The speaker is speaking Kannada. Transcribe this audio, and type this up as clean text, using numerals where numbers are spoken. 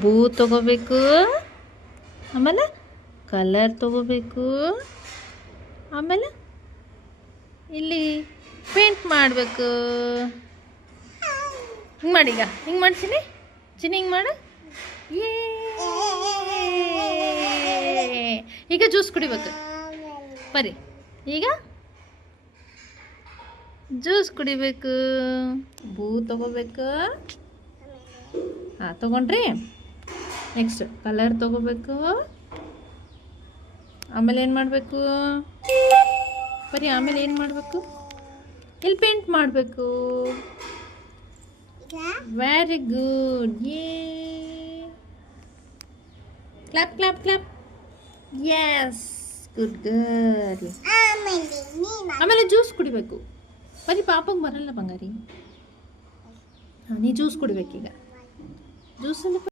ಬೂ ತಗೋಬೇಕು, ಆಮೇಲೆ ಕಲರ್ ತಗೋಬೇಕು, ಆಮೇಲೆ ಇಲ್ಲಿ ಪೇಂಟ್ ಮಾಡಬೇಕು. ಹಿಂಗೆ ಮಾಡಿ, ಈಗ ಹಿಂಗೆ ಮಾಡ್ತೀನಿ ಚಿನ್ನಿ, ಹಿಂಗೆ ಮಾಡು. ಏ ಈಗ ಜ್ಯೂಸ್ ಕುಡಿಬೇಕು ಬರೀ. ಈಗ ಜ್ಯೂಸ್ ಕುಡಿಬೇಕು. ಬೂ ತಗೋಬೇಕು. ಹಾಂ ತಗೊಂಡ್ರಿ. ನೆಕ್ಸ್ಟ್ ಕಲರ್ ತಗೋಬೇಕು. ಆಮೇಲೆ ಏನು ಮಾಡಬೇಕು ಬರೀ, ಆಮೇಲೆ ಏನು ಮಾಡಬೇಕು, ಇಲ್ಲಿ ಪೇಂಟ್ ಮಾಡಬೇಕು. Very good. ಯೇ clap clap clap. Yes, good girl. ಆಮೇಲೆ ಜ್ಯೂಸ್ ಕುಡಿಬೇಕು. ಬರೀ ಪಾಪಂಗೆ ಬರಲ್ಲ ಬಂಗಾರಿ. ಹಾಂ, ನೀ ಜ್ಯೂಸ್ ಕುಡಿಬೇಕೀಗ. ಜ್ಯೂಸಲ್ಲಿ